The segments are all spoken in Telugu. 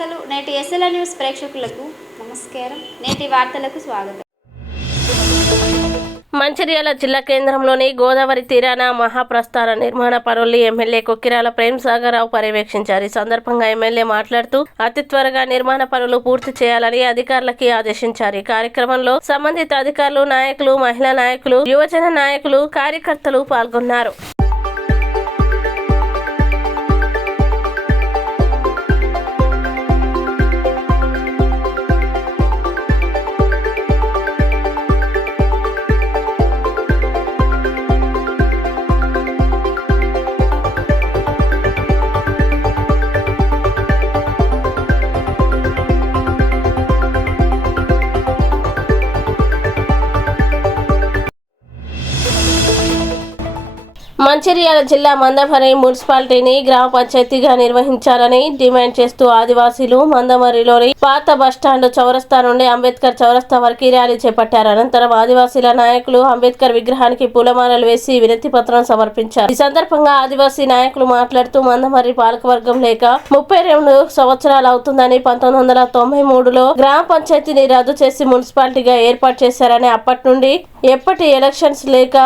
వార్తలు నేటి ఎస్ఎల్ఆర్ న్యూస్ ప్రేక్షకులకు నమస్కారం. నేటి వార్తలకు స్వాగతం. మంచిర్యాల జిల్లా కేంద్రంలోని గోదావరి తీరాన మహాప్రస్థాన నిర్మాణ పనులు ఎమ్మెల్యే కొక్కిరాల ప్రేమ్సాగరరావు పర్యవేక్షించారు. ఈ సందర్భంగా ఎమ్మెల్యే మాట్లాడుతూ అతి త్వరగా నిర్మాణ పనులు పూర్తి చేయాలని అధికారులకి ఆదేశించారు. ఈ కార్యక్రమంలో సంబంధిత అధికారులు, నాయకులు, మహిళా నాయకులు, యువజన నాయకులు, కార్యకర్తలు పాల్గొన్నారు. మంచిర్యాల జిల్లా మందమర్రి మున్సిపాలిటీని గ్రామ పంచాయతీగా నిర్వహించాలని డిమాండ్ చేస్తూ ఆదివాసీలు మందమర్రిలోని పాత బస్టాండ్ చౌరస్తా నుండి అంబేద్కర్ చౌరస్తా వరకు ర్యాలీ చేపట్టారు. అనంతరం ఆదివాసీల నాయకులు అంబేద్కర్ విగ్రహానికి పూలమాలలు వేసి వినతి పత్రం సమర్పించారు. ఈ సందర్భంగా ఆదివాసీ నాయకులు మాట్లాడుతూ మందమర్రి పాలకవర్గం లేక 32 సంవత్సరాలు అవుతుందని 1993లో గ్రామ పంచాయతీని రద్దు చేసి మున్సిపాలిటీగా ఏర్పాటు చేశారని, అప్పటి నుండి ఎప్పటి ఎలక్షన్స్ లేక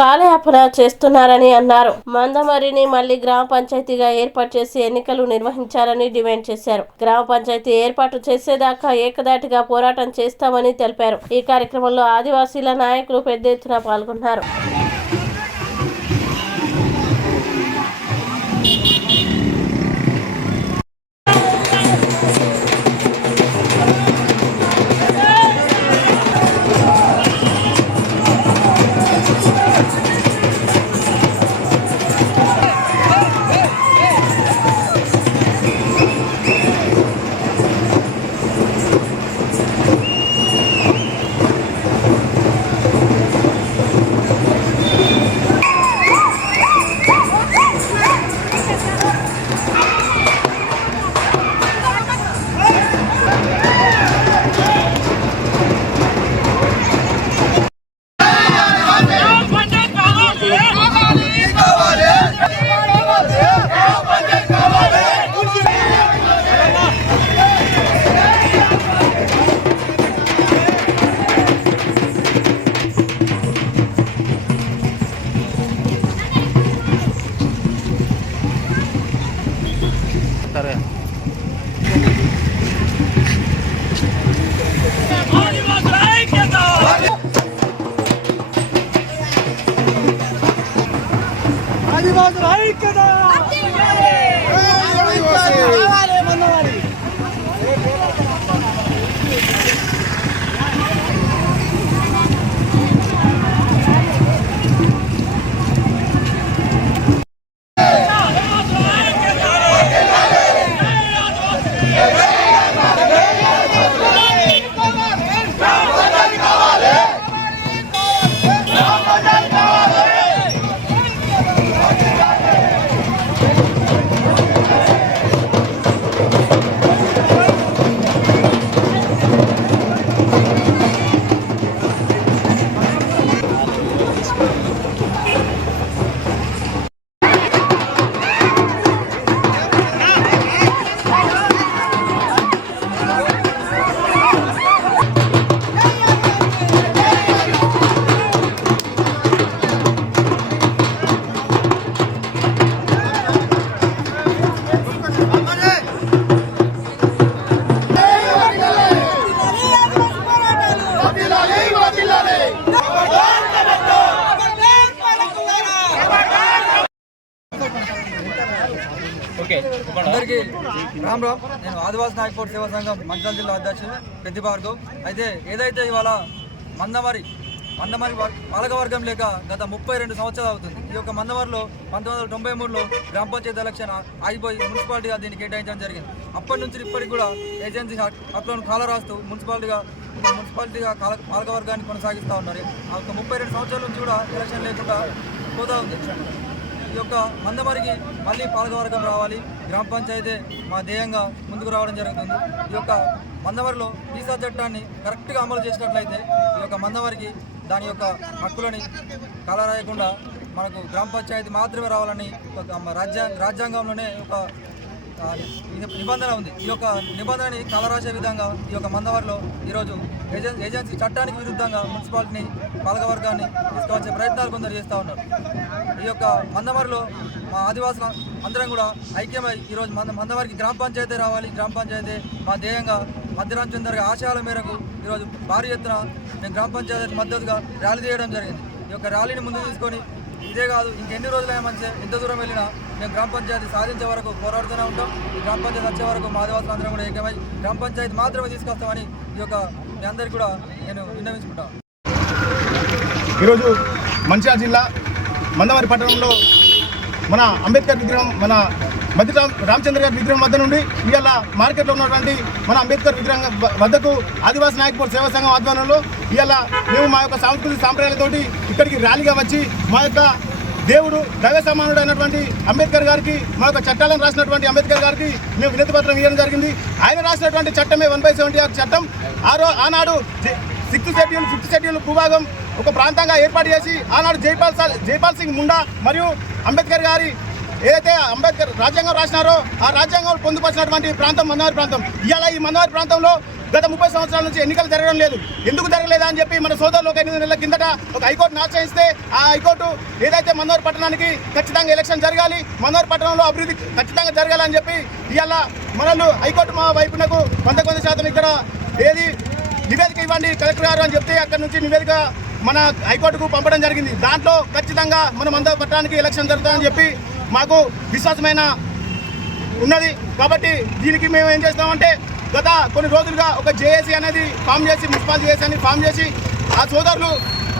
కాలయాపన చేస్తున్నారని అన్నారు. మందమర్రిని మళ్లీ గ్రామ పంచాయతీగా ఏర్పాటు చేసి ఎన్నికలు నిర్వహించాలని డిమాండ్ చేశారు. గ్రామ పంచాయతీ ఏర్పాటు చేసేదాకా ఏకదాటిగా పోరాటం చేస్తామని తెలిపారు. ఈ కార్యక్రమంలో ఆదివాసీల నాయకులు పెద్ద ఎత్తున పాల్గొన్నారు. అందరికీ రామ్ రామ్. నేను ఆదివాసీ నాయకుడు సేవా సంఘం మంచిర్యాల జిల్లా అధ్యక్షుడు పెద్ది భార్గవ్. అయితే ఏదైతే ఇవాళ మందమర్రి పాలకవర్గం లేక గత 32 సంవత్సరాలు అవుతుంది. ఈ యొక్క మందమర్రిలో 1993లో గ్రామ పంచాయతీ ఎలక్షన్ ఆగిపోయి మున్సిపాలిటీగా దీన్ని కేటాయించడం జరిగింది. అప్పటి నుంచి ఇప్పటికి కూడా ఏజెన్సీ హక్కులను కాల రాస్తూ మున్సిపాలిటీగా పాలకవర్గాన్ని కొనసాగిస్తూ ఉన్నారు. ఆ యొక్క 32 సంవత్సరాల నుంచి కూడా ఎలక్షన్ లేకుండా పోతా ఉంది. ఈ యొక్క మందమర్రికి మళ్ళీ పాలకవర్గం రావాలి, గ్రామ పంచాయతీ మా ధ్యేయంగా ముందుకు రావడం జరుగుతుంది. ఈ యొక్క మందమర్రిలో వీసా చట్టాన్ని కరెక్ట్గా అమలు చేసినట్లయితే ఈ యొక్క మందమర్రికి దాని యొక్క హక్కులని కలరాయకుండా మనకు గ్రామ పంచాయతీ మాత్రమే రావాలని రాజ్యాంగంలోనే ఒక నిబంధన ఉంది. ఈ యొక్క నిబంధనని కలరాసే విధంగా ఈ యొక్క మందమరిలో ఈరోజు ఏజెన్సీ చట్టానికి విరుద్ధంగా మున్సిపాలిటీని పాలకవర్గాన్ని తీసుకువచ్చే ప్రయత్నాలు కొందరు చేస్తూ ఉన్నారు. ఈ యొక్క మందమరిలో మా ఆదివాసుల అందరం కూడా ఐక్యమై ఈరోజు మందమరికి గ్రామ పంచాయతీ రావాలి, గ్రామ పంచాయతీ మా ధ్యేయంగా మధ్యరామ్ చందర్ గారి ఆశయాల మేరకు ఈరోజు భారీ ఎత్తున మేము గ్రామ పంచాయతీకి మద్దతుగా ర్యాలీ చేయడం జరిగింది. ఈ యొక్క ర్యాలీని ముందుకు తీసుకొని ఇదే కాదు ఇంకెన్ని రోజులైనా మంచిగా ఎంత దూరం వెళ్ళినా మేము గ్రామ పంచాయతీ సాధించే వరకు పోరాడుతూనే ఉంటాం. ఈ గ్రామ పంచాయతీ వచ్చే వరకు మా ఆదివాసులు అందరం కూడా ఏకమై గ్రామ పంచాయతీ మాత్రమే తీసుకొస్తామని ఈ యొక్క మీ అందరికీ కూడా నేను విన్నవించుకుంటాను. ఈరోజు మంచిర్యాల జిల్లా మందమరి పట్టణంలో మన అంబేద్కర్ విగ్రహం మన మధ్య రామచంద్ర గారి విగ్రహం వద్ద నుండి ఇవాళ మార్కెట్లో ఉన్నటువంటి మన అంబేద్కర్ విగ్రహం వద్దకు ఆదివాసీ నాయక్ సేవా సంఘం ఆధ్వర్యంలో ఇవాళ మేము మా యొక్క సాంస్కృతిక సాంప్రదాయాలతోటి ఇక్కడికి ర్యాలీగా వచ్చి మా యొక్క దేవుడు దైవ సమానుడు అయినటువంటి అంబేద్కర్ గారికి మా యొక్క చట్టాలను రాసినటువంటి అంబేద్కర్ గారికి మేము వినతి పత్రం ఇవ్వడం జరిగింది. ఆయన రాసినటువంటి చట్టమే 1/76 చట్టం. ఆనాడు 5th షెడ్యూల్ భూభాగం ఒక ప్రాంతంగా ఏర్పాటు చేసి ఆనాడు జైపాల్ సింగ్ ముండా మరియు అంబేద్కర్ గారి ఏదైతే అంబేద్కర్ రాజ్యాంగం రాసినారో ఆ రాజ్యాంగం పొందుపరిచినటువంటి ప్రాంతం మందమరి ప్రాంతం. ఇవాళ ఈ మందమరి ప్రాంతంలో గత 30 సంవత్సరాల నుంచి ఎన్నికలు జరగడం లేదు. ఎందుకు జరగలేదా అని చెప్పి మన సోదరులు 8 నెలల కిందట ఒక హైకోర్టును ఆశ్రయిస్తే ఆ హైకోర్టు ఏదైతే మందమరి పట్టణానికి ఖచ్చితంగా ఎలక్షన్ జరగాలి, మందమరి పట్టణంలో అభివృద్ధి ఖచ్చితంగా జరగాలని చెప్పి ఇవాళ మనల్ని హైకోర్టు మా వైపునకు 100% ఇక్కడ ఏది నివేదిక ఇవ్వండి కలెక్టర్ గారు అని చెప్తే అక్కడ నుంచి నివేదిక మన హైకోర్టుకు పంపడం జరిగింది. దాంట్లో ఖచ్చితంగా మన మందమరి పట్టణానికి ఎలక్షన్ జరుగుతుందని చెప్పి మాకు విశ్వాసమైన ఉన్నది. కాబట్టి దీనికి మేము ఏం చేస్తామంటే గత కొన్ని రోజులుగా ఒక జేఏసీ అనేది ఫామ్ చేసి మున్సిపల్ జేఏసీ అని ఫామ్ చేసి ఆ సోదరులు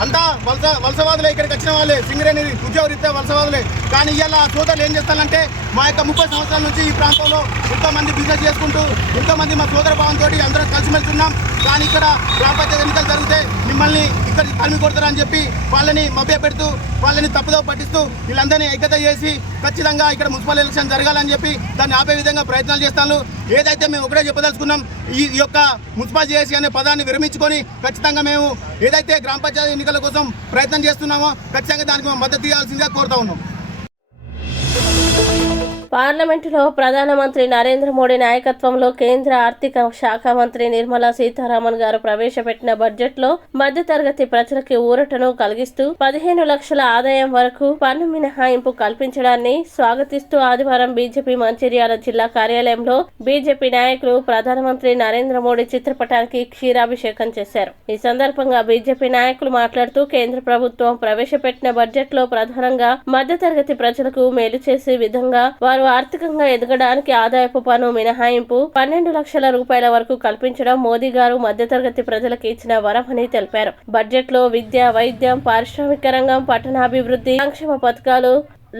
అంతా వలసవాదులే, ఇక్కడికి వచ్చిన వాళ్ళే, సింగరేణి ఉద్యోగరీత్యా వలసవాదులే. కానీ ఇవాళ ఆ సోదరులు ఏం చేస్తారంటే మా యొక్క 30 సంవత్సరాల నుంచి ఈ ప్రాంతంలో ఎంతోమంది బిజినెస్ చేసుకుంటూ ఎంతోమంది మా సోదర భావంతో అందరం కలిసిమెలిసి ఉన్నాం. కానీ ఇక్కడ గ్రామ పంచాయతీ ఎన్నికలు జరిగితే మిమ్మల్ని ఇక్కడికి కలిమి కొడతారని చెప్పి వాళ్ళని మభ్యపెడుతూ వాళ్ళని తప్పుదో పట్టిస్తూ వీళ్ళందరినీ ఐక్యత చేసి ఖచ్చితంగా ఇక్కడ మున్సిపల్ ఎలక్షన్ జరగాలని చెప్పి దాన్ని ఆపే విధంగా ప్రయత్నాలు చేస్తాను. ఏదైతే మేము ఒకటే చెప్పదలుచుకున్నాం, ఈ యొక్క మున్సిపల్ జేఏసీ అనే పదాన్ని విరమించుకొని ఖచ్చితంగా మేము ఏదైతే గ్రామ పంచాయతీ ఎన్నికల కోసం ప్రయత్నం చేస్తున్నామో ఖచ్చితంగా దానికి మేము మద్దతు ఇవ్వాల్సిందిగా కోరుతా ఉన్నాం. పార్లమెంటులో ప్రధానమంత్రి నరేంద్ర మోడీ నాయకత్వంలో కేంద్ర ఆర్థిక శాఖ మంత్రి నిర్మలా సీతారామన్ గారు ప్రవేశపెట్టిన బడ్జెట్లో మధ్యతరగతి ప్రజలకి ఊరటను కలిగిస్తూ 15 లక్షల ఆదాయం వరకు పన్ను మినహాయింపు కల్పించడాన్ని స్వాగతిస్తూ ఆదివారం బీజేపీ మంచిర్యాల జిల్లా కార్యాలయంలో బీజేపీ నాయకులు ప్రధానమంత్రి నరేంద్ర మోడీ చిత్రపటానికి క్షీరాభిషేకం చేశారు. ఈ సందర్భంగా బీజేపీ నాయకులు మాట్లాడుతూ కేంద్ర ప్రభుత్వం ప్రవేశపెట్టిన బడ్జెట్లో ప్రధానంగా మధ్యతరగతి ప్రజలకు మేలు చేసే విధంగా వారు ఆర్థికంగా ఎదగడానికి ఆదాయపు పన్ను మినహాయింపు 12 లక్షల రూపాయల వరకు కల్పించడం మోదీ గారు మధ్యతరగతి ప్రజలకు ఇచ్చిన వరమని తెలిపారు. బడ్జెట్ లో విద్య, వైద్యం, పారిశ్రామిక రంగం, పట్టణాభివృద్ధి, సంక్షేమ పథకాలు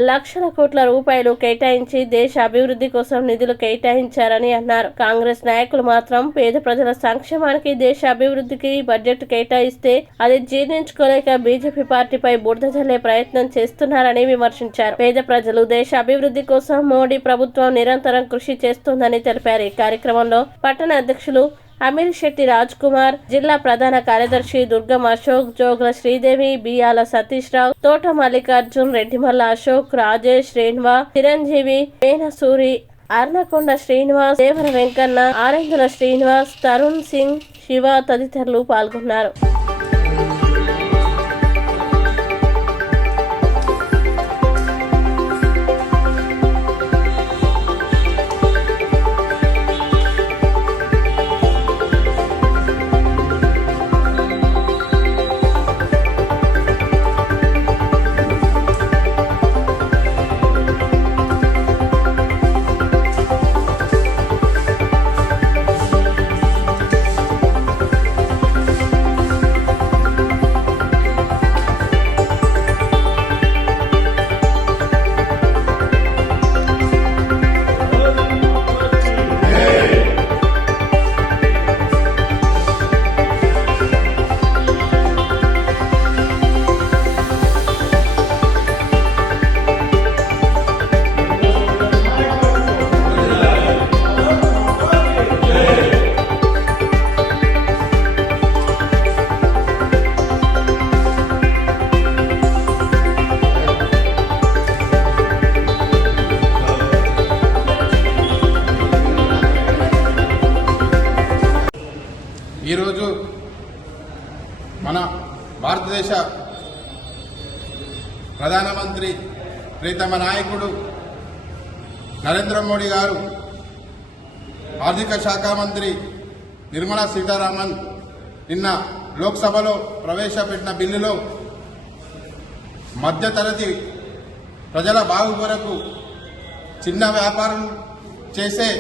లక్షల కోట్ల రూపాయలు కేటాయించి దేశ అభివృద్ధి కోసం నిధులు కేటాయించారని అన్నారు. కాంగ్రెస్ నాయకులు మాత్రం పేద ప్రజల సంక్షేమానికి, దేశ అభివృద్ధికి బడ్జెట్ కేటాయిస్తే అది జీర్ణించుకోలేక బీజేపీ పార్టీపై బురద జల్లే ప్రయత్నం చేస్తున్నారని విమర్శించారు. పేద ప్రజలు, దేశ అభివృద్ధి కోసం మోడీ ప్రభుత్వం నిరంతరం కృషి చేస్తోందని తెలిపారు. ఈ కార్యక్రమంలో పట్టణ అధ్యక్షులు అమీర్ శెట్టి రాజ్ కుమార్, జిల్లా ప్రధాన కార్యదర్శి దుర్గం అశోక్, జోగుల శ్రీదేవి, బియాల సతీష్ రావు, తోట మల్లికార్జున్, రెడ్డిమల్ల అశోక్, రాజేష్, రేణ్వా, చిరంజీవి, మేనసూరి, అర్నకొండ శ్రీనివాస్, దేవర వెంకన్న, ఆరెంజల శ్రీనివాస్, తరుణ్ సింగ్, శివ తదితరులు పాల్గొన్నారు. ఈరోజు మన భారతదేశ ప్రధానమంత్రి ప్రీతమ నాయకుడు నరేంద్ర మోడీ గారు ఆర్థిక శాఖ మంత్రి నిర్మలా సీతారామన్ నిన్న లోక్సభలో ప్రవేశపెట్టిన బిల్లులో మధ్యతరగతి ప్రజల బాగు కొరకు చిన్న వ్యాపారం చేసే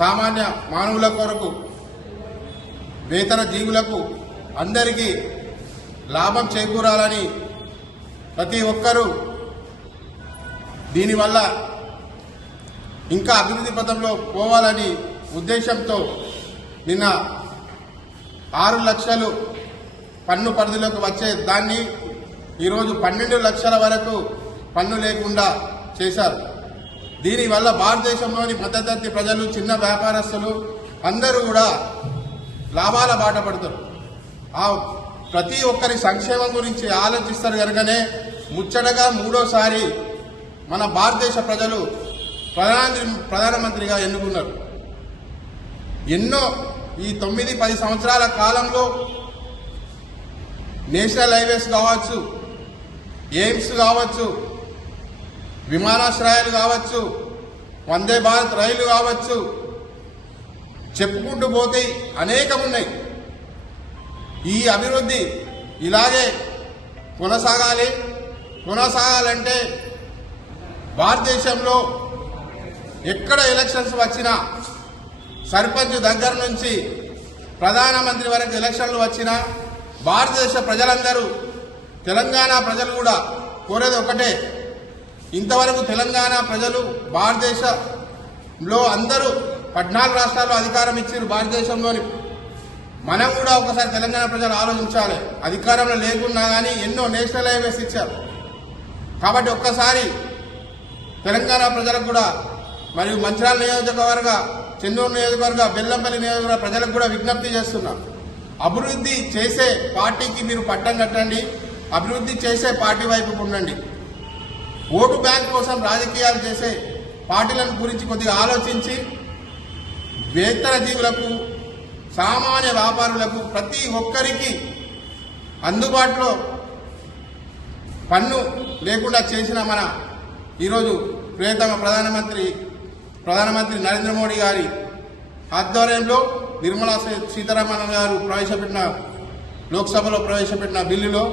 సామాన్య మానవుల కొరకు వేతన జీవులకు అందరికీ లాభం చేకూరాలని ప్రతి ఒక్కరూ దీనివల్ల ఇంకా అభివృద్ధి పథంలో పోవాలని ఉద్దేశంతో నిన్న 6 లక్షలు పన్ను పరిధిలోకి వచ్చే దాన్ని ఈరోజు 12 లక్షల వరకు పన్ను లేకుండా చేశారు. దీనివల్ల భారతదేశంలోని మధ్యతరగతి ప్రజలు, చిన్న వ్యాపారస్తులు అందరూ కూడా లాభాల బాట పడతారు. ఆ ప్రతి ఒక్కరి సంక్షేమం గురించి ఆలోచిస్తారు కనుకనే ముచ్చటగా 3వసారి మన భారతదేశ ప్రజలు ప్రధానమంత్రిగా ఎన్నుకున్నారు. ఎన్నో ఈ 9-10 సంవత్సరాల కాలంలో నేషనల్ హైవేస్ కావచ్చు, ఎయిమ్స్ కావచ్చు, విమానాశ్రయాలు కావచ్చు, వందే భారత్ రైలు కావచ్చు, చెప్పుకుంటూ పోతే అనేకం ఉన్నాయి. ఈ అభివృద్ధి ఇలాగే కొనసాగాలంటే భారతదేశంలో ఎక్కడ ఎలక్షన్స్ వచ్చినా, సర్పంచ్ దగ్గర నుంచి ప్రధానమంత్రి వరకు ఎలక్షన్లు వచ్చినా భారతదేశ ప్రజలందరూ, తెలంగాణ ప్రజలు కూడా కోరేది ఒకటే. ఇంతవరకు తెలంగాణ ప్రజలు భారతదేశంలో అందరూ 14 రాష్ట్రాల్లో అధికారం ఇచ్చారు భారతదేశంలోని. మనం కూడా ఒకసారి తెలంగాణ ప్రజలు ఆలోచించాలి. అధికారంలో లేకున్నా కానీ ఎన్నో నేషనల్ హైవేస్ ఇచ్చారు. కాబట్టి ఒక్కసారి తెలంగాణ ప్రజలకు కూడా, మరియు మంచిర్యాల నియోజకవర్గ, చెన్నూరు నియోజకవర్గ, బెల్లంపల్లి నియోజకవర్గ ప్రజలకు కూడా విజ్ఞప్తి చేస్తున్నాం. అభివృద్ధి చేసే పార్టీకి మీరు పట్టం కట్టండి, అభివృద్ధి చేసే పార్టీ వైపు ఉండండి. ఓటు బ్యాంక్ కోసం రాజకీయాలు చేసే పార్టీలను గురించి కొద్దిగా ఆలోచించి వేతన జీవులకు, సామాన్య వ్యాపారులకు, ప్రతి ఒక్కరికి అందుబాటులో పన్ను లేకుండా చేసిన మన ఈరోజు ప్రియతమ ప్రధానమంత్రి నరేంద్ర మోడీ గారి ఆధ్వర్యంలో నిర్మలా సీతారామన్ గారు లోక్సభలో ప్రవేశపెట్టిన బిల్లులో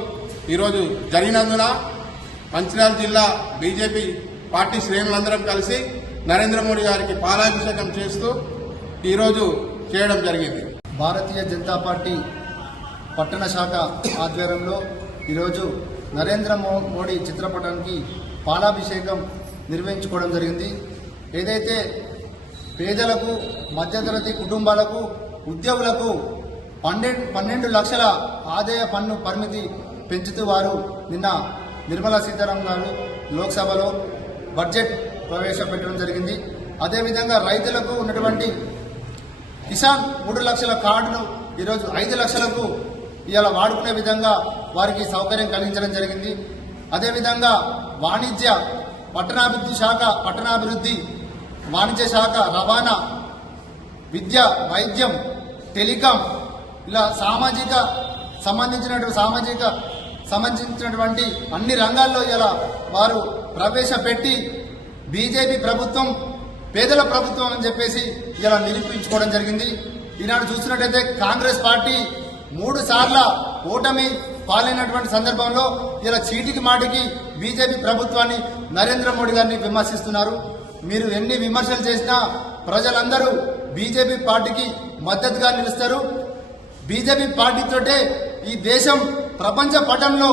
ఈరోజు జరిగినందున మంచిర్యాల జిల్లా బీజేపీ పార్టీ శ్రేణులందరం కలిసి నరేంద్ర మోడీ గారికి పాలాభిషేకం చేస్తూ ఈరోజు చేయడం జరిగింది. భారతీయ జనతా పార్టీ పట్టణ శాఖ ఆధ్వర్యంలో ఈరోజు నరేంద్ర మోడీ చిత్రపటానికి పాలాభిషేకం నిర్వహించుకోవడం జరిగింది. ఏదైతే పేదలకు, మధ్యతరగతి కుటుంబాలకు, ఉద్యోగులకు 12 లక్షల ఆదాయ పన్ను పరిమితి పెంచుతూ వారు నిన్న నిర్మలా సీతారామన్ గారు లోక్సభలో బడ్జెట్ ప్రవేశపెట్టడం జరిగింది. అదేవిధంగా రైతులకు ఉన్నటువంటి కిసాన్ 3 లక్షల కార్డును ఈరోజు 5 లక్షలకు ఇవాళ వాడుకునే విధంగా వారికి సౌకర్యం కలిగించడం జరిగింది. అదేవిధంగా వాణిజ్య పట్టణాభివృద్ధి, వాణిజ్య శాఖ, రవాణా, విద్య, వైద్యం, టెలికాం ఇలా సంబంధించినటువంటి అన్ని రంగాల్లో ఇలా వారు ప్రవేశపెట్టి బీజేపీ ప్రభుత్వం పేదల ప్రభుత్వం అని చెప్పేసి ఇలా నిరూపించుకోవడం జరిగింది. ఈనాడు చూస్తున్నట్టయితే కాంగ్రెస్ పార్టీ 3 సార్ల ఓటమి పాలైనటువంటి సందర్భంలో ఇలా చీటికి మాటికి బీజేపీ ప్రభుత్వాన్ని, నరేంద్ర మోడీ గారిని విమర్శిస్తున్నారు. మీరు ఎన్ని విమర్శలు చేసినా ప్రజలందరూ బీజేపీ పార్టీకి మద్దతుగా నిలుస్తారు. బీజేపీ పార్టీతోటే ఈ దేశం ప్రపంచ పటంలో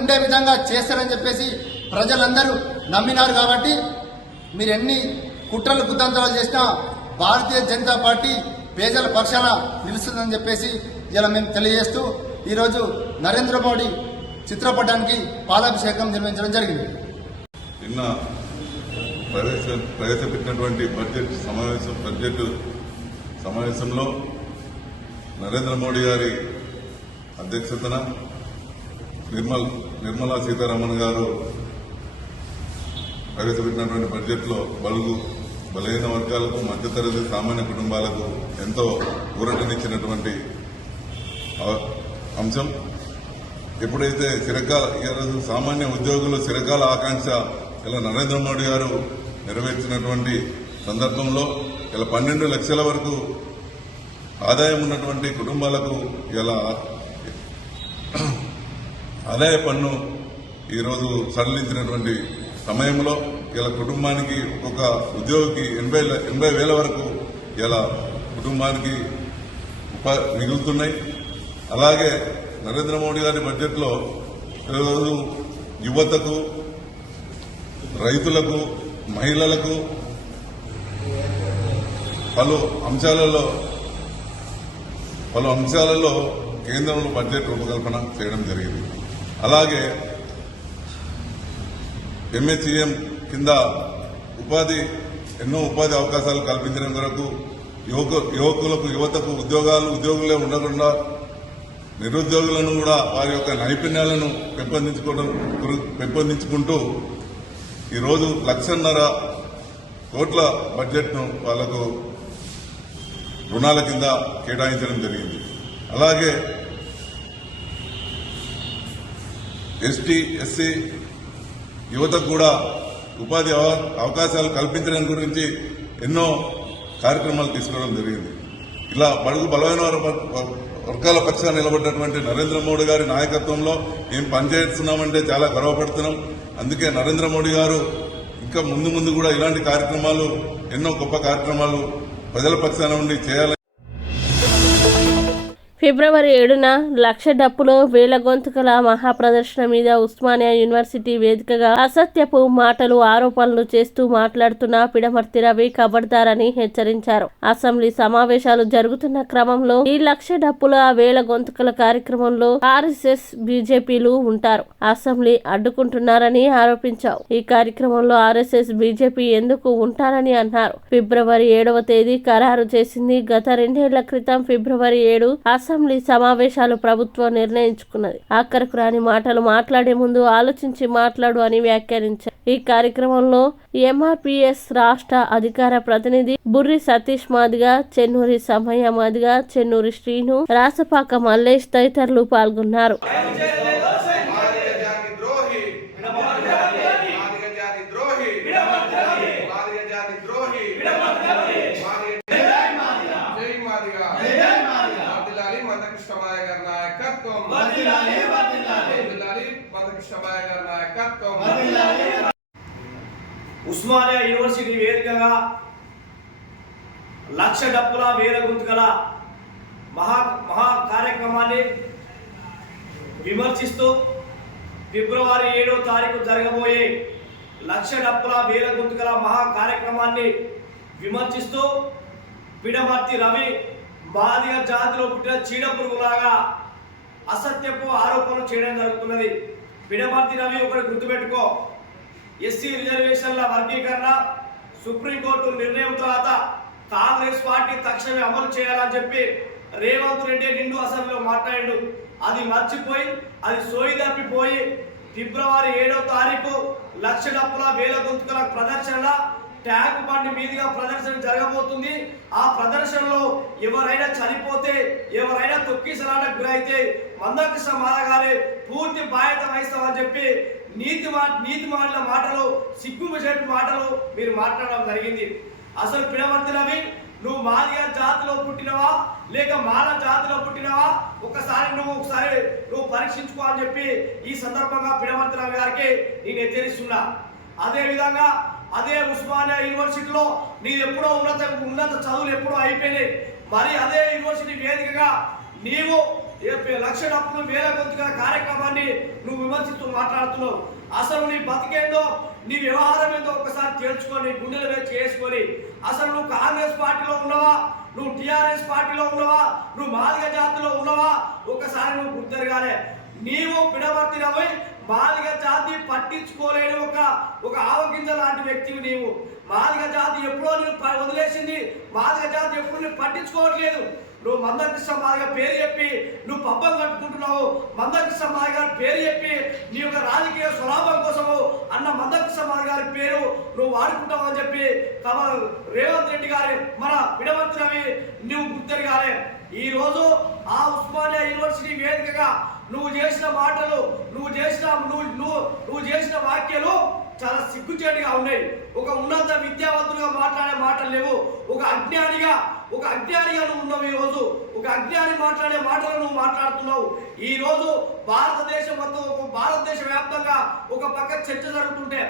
ఉండే విధంగా చేస్తారని చెప్పేసి ప్రజలందరూ నమ్మినారు. కాబట్టి మీరు ఎన్ని కుట్రలు కుతంత్రాలు చేసినా భారతీయ జనతా పార్టీ పేదల పక్షాన నిలుస్తుందని చెప్పేసి ఇలా మేము తెలియజేస్తూ ఈరోజు నరేంద్ర మోడీ చిత్రపటానికి పాలాభిషేకం నిర్వహించడం జరిగింది. నిన్న ప్రవేశపెట్టినటువంటి బడ్జెట్ సమావేశంలో నరేంద్ర మోడీ గారి అధ్యక్షతన నిర్మలా సీతారామన్ గారు ప్రవేశపెట్టినటువంటి బడ్జెట్లో బడుగు బలహీన వర్గాలకు, మధ్యతరగతి సామాన్య కుటుంబాలకు ఎంతో ఊరటనిచ్చినటువంటి అంశం. ఎప్పుడైతే ఈరోజు సామాన్య ఉద్యోగులు చిరకాల ఆకాంక్ష ఇలా నరేంద్ర మోడీ గారు నెరవేర్చినటువంటి సందర్భంలో ఇలా 12 లక్షల వరకు ఆదాయం ఉన్నటువంటి కుటుంబాలకు ఇలా ఆదాయ పన్ను ఈరోజు సడలించినటువంటి సమయంలో ఇలా కుటుంబానికి ఒక ఉద్యోగికి 80,000 వరకు ఇలా కుటుంబానికి మిగులుతున్నాయి. అలాగే నరేంద్ర మోడీ గారి బడ్జెట్లో ఈరోజు యువతకు, రైతులకు, మహిళలకు పలు అంశాలలో కేంద్రంలో బడ్జెట్ రూపకల్పన చేయడం జరిగింది. అలాగే ఎంహెచ్ఎం కింద ఎన్నో ఉపాధి అవకాశాలు కల్పించడం కొరకు యువతకు ఉద్యోగులే ఉండకుండా నిరుద్యోగులను కూడా వారి యొక్క నైపుణ్యాలను పెంపొందించుకుంటూ ఈరోజు 1,50,000 కోట్ల బడ్జెట్ను వాళ్లకు రుణాల కింద కేటాయించడం జరిగింది. అలాగే ఎస్టీ, ఎస్సీ యువతకు కూడా ఉపాధి అవకాశాలు కల్పించడం గురించి ఎన్నో కార్యక్రమాలు తీసుకోవడం జరిగింది. ఇలా బడుగు బలమైన వర్గాల పక్షాన నిలబడ్డటువంటి నరేంద్ర మోడీ గారి నాయకత్వంలో మేము పనిచేస్తున్నామంటే చాలా గర్వపడుతున్నాం. అందుకే నరేంద్ర మోడీ గారు ఇంకా ముందు కూడా ఇలాంటి కార్యక్రమాలు, ఎన్నో గొప్ప కార్యక్రమాలు ప్రజల పక్షాన ఉండి చేయాలని. ఫిబ్రవరి 7న లక్ష డప్పులో వేల గొంతుకల మహాప్రదర్శన మీద ఉస్మానియా యూనివర్సిటీ వేదికగా అసత్యపు మాటలు, ఆరోపణలు చేస్తూ మాట్లాడుతున్న పిడమర్తి రవి ఖబర్దారని హెచ్చరించారు. అసెంబ్లీ సమావేశాలు జరుగుతున్న క్రమంలో ఈ లక్ష డప్పుల వేల గొంతుకల కార్యక్రమంలో ఆర్ఎస్ఎస్, బీజేపీలు ఉంటారు. అసెంబ్లీ అడ్డుకుంటున్నారని ఆరోపించారు. ఈ కార్యక్రమంలో ఆర్ఎస్ఎస్, బీజేపీ ఎందుకు ఉంటారని అన్నారు. ఫిబ్రవరి 7వ తేదీ ఖరారు చేసింది. గత 2 ఏళ్ల క్రితం ఫిబ్రవరి 7 అసెంబ్లీ సమావేశాలు ప్రభుత్వం నిర్ణయించుకున్నది. ఆఖరకు రాని మాటలు మాట్లాడే ముందు ఆలోచించి మాట్లాడు అని వ్యాఖ్యానించారు. ఈ కార్యక్రమంలో ఎంఆర్పీఎస్ రాష్ట్ర అధికార ప్రతినిధి బుర్రి సతీష్ మాదిగ, చెన్నూరి సమయ్య మాదిగ, చెన్నూరి శ్రీను, రాసపాక మల్లేష్ తదితరులు పాల్గొన్నారు. ఉస్మానియా యూనివర్సిటీ వేదికగా లక్ష డప్పుల వేల గొంతుకల మహా కార్యక్రమాన్ని విమర్శిస్తూ ఫిబ్రవరి 7వ తారీఖు జరగబోయే లక్ష డప్పుల వేల గొంతుకల మహా కార్యక్రమాన్ని విమర్శిస్తూ పిడమర్తి రవి మాదిగ జాతిలో పుట్టిన చీడపురుగులాగా అసత్యపు ఆరోపణలు చేయడం జరుగుతున్నది. పిడమర్తి రవి ఒకటి గుర్తుపెట్టుకో, ఎస్సీ రిజర్వేషన్ల వర్గీకరణ సుప్రీంకోర్టు నిర్ణయం తర్వాత కాంగ్రెస్ పార్టీ తక్షణమే అమలు చేయాలని చెప్పి రేవంత్ రెడ్డి నిండు అసెంబ్లీలో మాట్లాడాడు. అది మర్చిపోయి, అది సోయి తప్పిపోయి ఫిబ్రవరి 7వ తారీఖు లక్ష డప్పుల వేల గొంతుకల ప్రదర్శన ట్యాంక్ బండి మీదుగా ప్రదర్శన జరగబోతుంది. ఆ ప్రదర్శనలో ఎవరైనా చనిపోతే, ఎవరైనా తొక్కిసలాటకు గురైతే మందకృష్ణ మాదగారే పూర్తి బాధ్యత వహిస్తామని చెప్పి నీతి మాటల మాటలు, సిగ్గుచేటు మాటలు మీరు మాట్లాడడం జరిగింది. అసలు పిడమర్తి రవి, నువ్వు మాదిగ జాతిలో పుట్టినవా లేక మాల జాతిలో పుట్టినవా ఒకసారి నువ్వు పరీక్షించుకో అని చెప్పి ఈ సందర్భంగా పిడమర్తి రవి గారికి నేను హెచ్చరిస్తున్నా. అదే విధంగా అదే ఉస్మానియా యూనివర్సిటీలో నీ ఎప్పుడో ఉన్నత చదువులు ఎప్పుడో అయిపోయినాయి. మరి అదే యూనివర్సిటీ వేదికగా నీవు లక్ష డప్పులు వేల గొంతుకల కార్యక్రమాన్ని నువ్వు విమర్శిస్తూ మాట్లాడుతున్నావు. అసలు నీ బతికేందో, నీ వ్యవహారం ఏందో ఒకసారి తేల్చుకొని గుండెలు వేచి చేసుకొని, అసలు నువ్వు కాంగ్రెస్ పార్టీలో ఉన్నావా, నువ్వు టీఆర్ఎస్ పార్టీలో ఉన్నావా, నువ్వు మాదిగ జాతిలో ఉన్నావా ఒకసారి నువ్వు గుర్తెరగాలి. నీవు పిడమర్తి రవి మాదిగ జాతి పట్టించుకోలేని ఒక ఆవగింజ లాంటి వ్యక్తివి నీవు. మాదిగ జాతి ఎప్పుడో నేను వదిలేసింది. మాదిగ జాతి ఎప్పుడు నేను పట్టించుకోవట్లేదు. నువ్వు మందకృష్ణ మాదిగ పేరు చెప్పి నువ్వు పబ్బం కట్టుకుంటున్నావు. మందకృష్ణ మాదిగ గారి పేరు చెప్పి నీ యొక్క రాజకీయ స్వలాభం కోసము అన్న మందకృష్ణ మాదిగ గారి పేరు నువ్వు వాడుకుంటావు అని చెప్పి రేవంత్ రెడ్డి గారి మన పిడమర్తి రవి నువ్వు గుర్తెరగాలి. ఈ రోజు ఆ ఉస్మానియా యూనివర్సిటీ వేదికగా నువ్వు చేసిన మాటలు, నువ్వు చేసిన వ్యాఖ్యలు చాలా సిగ్గుచేటుగా ఉన్నాయి. ఒక ఉన్నత విద్యావంతులుగా మాట్లాడే మాటలు లేవు. ఒక అజ్ఞానిగా నువ్వు ఉన్నావు. ఈ రోజు ఒక అజ్ఞాని మాట్లాడే మాటలు నువ్వు మాట్లాడుతున్నావు. ఈ రోజు భారతదేశం మొత్తం, భారతదేశ వ్యాప్తంగా ఒక పక్క చర్చ జరుగుతుంటే,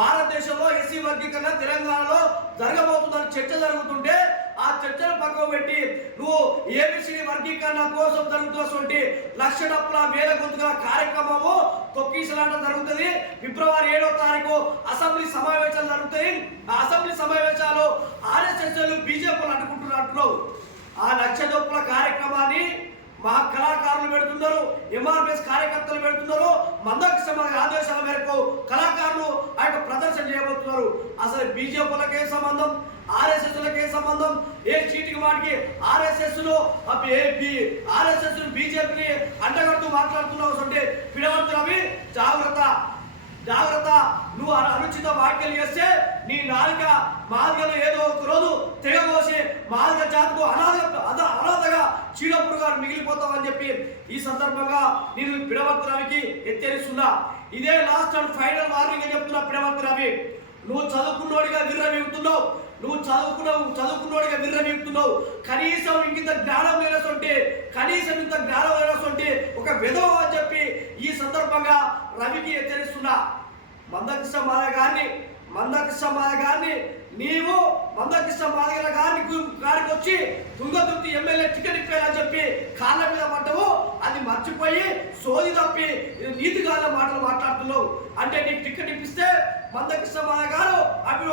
భారతదేశంలో ఎస్సీ వర్గీకరణ తెలంగాణలో జరగబోతుందని చర్చ జరుగుతుంటే, ఆ చర్చను పక్కకు పెట్టి నువ్వు ఏబిసిడి వర్గీకరణ కోసం జరుగుతున్నటువంటి లక్ష డప్పుల వేల గొంతుల కార్యక్రమము తొక్కిసలాట జరుగుతుంది. ఫిబ్రవరి 7వ తారీఖు అసెంబ్లీ సమావేశాలు జరుగుతాయి. ఆ అసెంబ్లీ సమావేశాలు ఆర్ఎస్ఎస్ బీజేపీలు అంటున్నావు. ఆ లక్ష డప్పుల కార్యక్రమాన్ని మా కళాకారులు పెడుతున్నారు, ఎంఆర్పిఎస్ కార్యకర్తలు పెడుతున్నారు. మందకృష్ణ మాదిగ ఆదేశాల మేరకు కళాకారులు ఆ యొక్క ప్రదర్శన చేయబోతున్నారు. అసలు బీజేపీలకే సంబంధం, ఆర్ఎస్ఎస్లకే సంబంధం. ఏ చీటికి వాడికి ఆర్ఎస్ఎస్ బీజేపీని అంటగడుతూ మాట్లాడుతున్నావు అంటే పిడమర్తి రవి జాగ్రత్త. నువ్వు అనుచిత వ్యాఖ్యలు చేస్తే నీ నాలుక మాదిగలు ఏదో ఒక రోజు తెగబోసి మాదిగ జాతికు అనాథగా చీడపురుగా మిగిలిపోతావని చెప్పి ఈ సందర్భంగా నేను పిడమర్తి రవికి హెచ్చరిస్తున్నా. ఇదే లాస్ట్ అండ్ ఫైనల్ వార్నింగ్ చెప్తున్నా. పిడమర్తి రవి, నువ్వు చదువుకున్నోడిగా విర్రవీగుతున్నావు. కనీసం ఇంత జ్ఞానం లేనసొంటి ఒక విధవ అని చెప్పి ఈ సందర్భంగా రవికి హెచ్చరిస్తున్నా. మందకృష్ణ మాదిగ గారిని నీవు మందకృష్ణ మాదిగ గారికి వచ్చి తుంగతుర్తి ఎమ్మెల్యే టికెట్ ఇప్పాలని చెప్పి కాళ్ళ మీద పడ్డవు. అది మర్చిపోయి సోది తప్పి నీతిగాళ్ళ మాటలు మాట్లాడుతున్నావు. అంటే నీకు టికెట్ ఇప్పిస్తే మందకృష్ణ మాదిగ గారు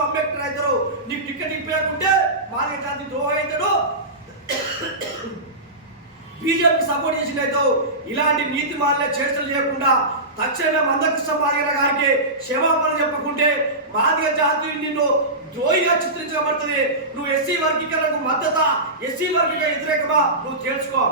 అంబేద్కర్ అవుతారు. నీకు టికెట్ ఇప్పకుంటే మాదిగ జాతి ద్రోహం అవుతాడు, బీజేపీ సపోర్ట్ చేసినైతే. ఇలాంటి నీతి మాలిన చేష్టలు చేయకుండా తక్షణమే మందకృష్ణ మాదిగ గారికి క్షమాపణ చెప్పకుంటే మాదిగ జాతి నిన్ను ద్రోహిగా చిత్రించబడుతుంది. నువ్వు ఎస్సీ వర్గీకరణకు మద్దతా, ఎస్సీ వర్గీకరణ వ్యతిరేకమా నువ్వు తెలుసుకో.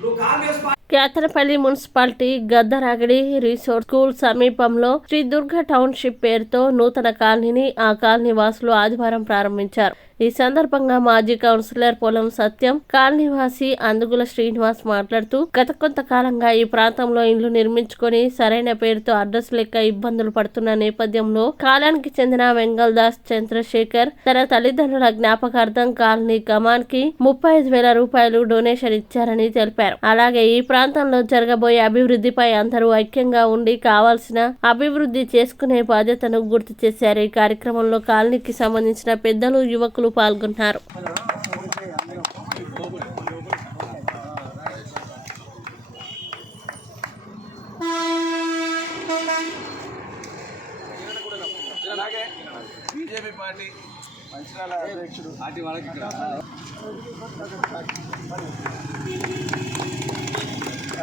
నువ్వు Congress Ketanapalli municipality Gaddaragadi resort school సమీపంలో శ్రీ దుర్గ టౌన్షిప్ పేరుతో నూతన కాలనీని ఆ కాలనీ వాసులు ఆదివారం ప్రారంభించారు. ఈ సందర్భంగా మాజీ కౌన్సిలర్ పొలం సత్యం, కాలనీవాసి అందుగుల శ్రీనివాస్ మాట్లాడుతూ గత కొంతకాలంగా ఈ ప్రాంతంలో ఇండ్లు నిర్మించుకొని సరైన పేరుతో అడ్రస్ లెక్క ఇబ్బందులు పడుతున్న నేపథ్యంలో కాలానికి చెందిన వెంగల్ దాస్ చంద్రశేఖర్ తన తల్లిదండ్రుల జ్ఞాపకార్థం కాలనీ కమాన్ కి 35,000 రూపాయలు డొనేషన్ ఇచ్చారని తెలిపారు. అలాగే ఈ ప్రాంతంలో జరగబోయే అభివృద్ధిపై అందరూ ఐక్యంగా ఉండి కావాల్సిన అభివృద్ధి చేసుకునే బాధ్యతను గుర్తు చేశారు. ఈ కార్యక్రమంలో కాలనీకి సంబంధించిన పెద్దలు, యువకులు పాల్గొన్నారు. బీజేపీ పార్టీ మంచిర్యాల అధ్యక్షుడు ఆటి వాళ్ళకి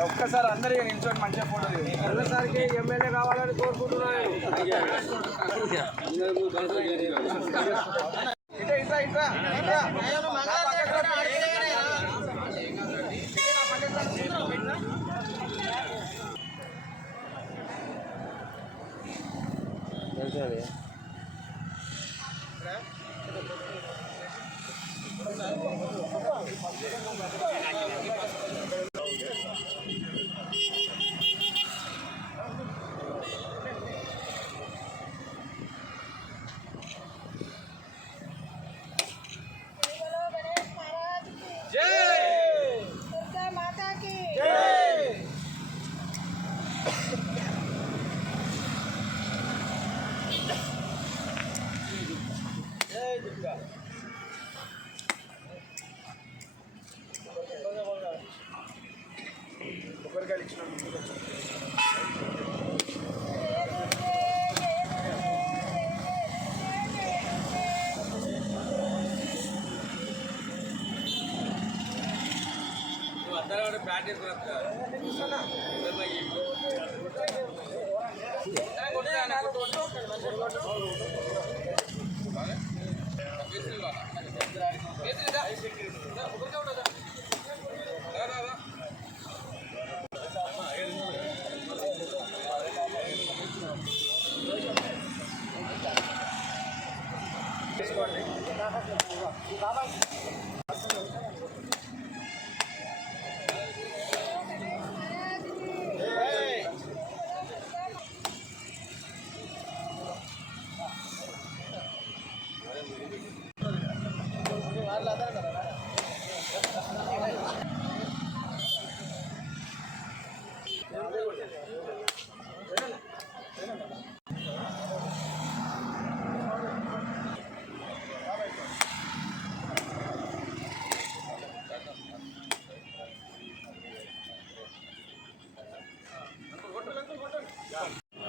ఒక్కసారి అందరికీ నిల్చొని మంచిగా ఫోటో ఒక్కసారికి ఎమ్మెల్యే కావాలని కోరుకుంటున్నాను. బ్యాట్ చేసుకున్నా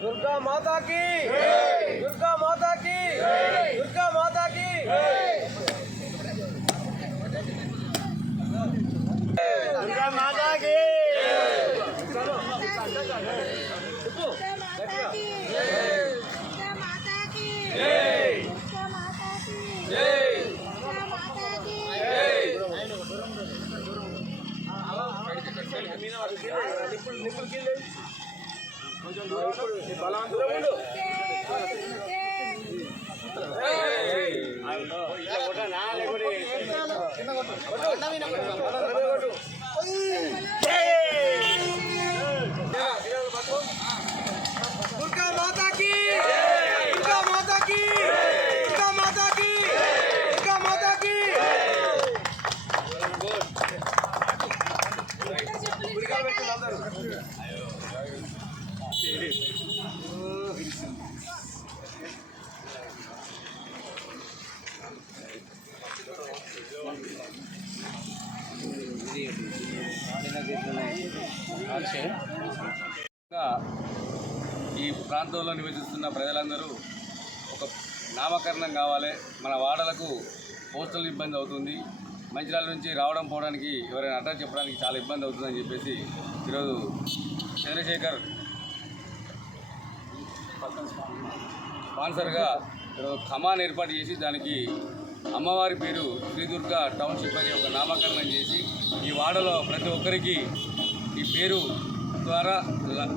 दुर्गा माता की दुर्गा माता की दुर्गा माता की दुर्गा माता की दुर्गा माता की दुर्गा माता की दुर्गा माता की दुर्गा माता की ఈ ప్రాంతంలో నివసిస్తున్న ప్రజలందరూ ఒక నామకరణం కావాలి. మన వాడలకు పోస్టల్ ఇబ్బంది అవుతుంది. మంచిర్యాల నుంచి రావడం పోవడానికి ఎవరైనా అడ్రస్ చెప్పడానికి చాలా ఇబ్బంది అవుతుందని చెప్పేసి ఈరోజు చంద్రశేఖర్ స్పాన్సర్గా ఖమాన్ ఏర్పాటు చేసి దానికి అమ్మవారి పేరు శ్రీ దుర్గా టౌన్షిప్ అని ఒక నామకరణం చేసి ఈ వాడలో ప్రతి ఒక్కరికి ఈ పేరు ద్వారా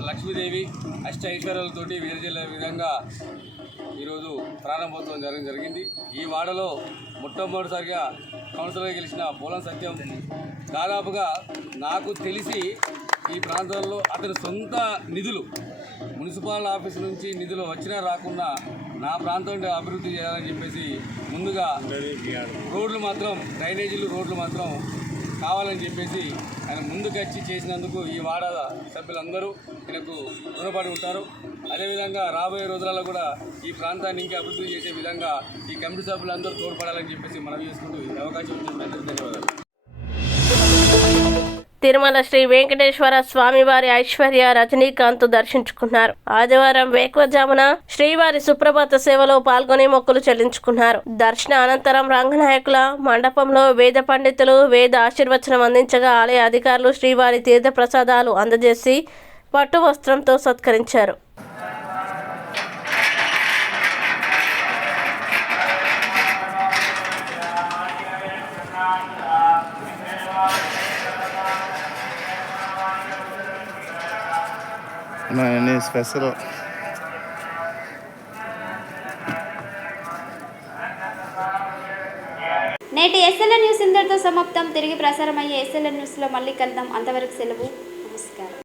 లక్ష్మీదేవి అష్ట ఐశ్వర్యాలతోటి విరజిల్లే విధంగా ఈరోజు ప్రారంభోత్సవం జరగడం జరిగింది. ఈ వాడలో మొట్టమొదటిసారిగా కౌన్సిలర్గా గెలిచిన పోలం సత్యం దాదాపుగా నాకు తెలిసి ఈ ప్రాంతంలో అతని సొంత నిధులు మున్సిపల్ ఆఫీస్ నుంచి నిధులు వచ్చినా రాకున్నా నా ప్రాంతం అభివృద్ధి చేయాలని చెప్పేసి ముందుగా రోడ్లు మాత్రం డ్రైనేజీలు రోడ్లు మాత్రం కావాలని చెప్పేసి ఆయన ముందుకు వచ్చి చేసినందుకు ఈ వాడ సభ్యులందరూ ఆయనకు రుణపడి ఉంటారు. అదేవిధంగా రాబోయే రోజులలో కూడా ఈ ప్రాంతాన్ని ఇంకా అభివృద్ధి చేసే విధంగా ఈ కమిటీ సభ్యులందరూ తోడ్పడాలని చెప్పేసి మనవి చేసుకుంటూ ఈ అవకాశం ఇచ్చినందుకు ధన్యవాదాలు. తిరుమల శ్రీ వెంకటేశ్వర స్వామివారి ఐశ్వర్య రజనీకాంత్ దర్శించుకున్నారు. ఆదివారం వేకువజామున శ్రీవారి సుప్రభాత సేవలో పాల్గొని మొక్కులు చెల్లించుకున్నారు. దర్శన అనంతరం రంగనాయకుల మండపంలో వేద పండితులు వేద ఆశీర్వచనం అందించగా ఆలయ అధికారులు శ్రీవారి తీర్థ ప్రసాదాలు అందజేసి పట్టు వస్త్రంతో సత్కరించారు. స్పెషల్ నేటి ఎస్ఎల్ఎన్ న్యూస్ ఇంతటితో సమాప్తం. తిరిగి ప్రసారమయ్యే ఎస్ఎల్ఎన్ న్యూస్లో మళ్ళీ కలుద్దాం. అంతవరకు సెలవు. నమస్కారం.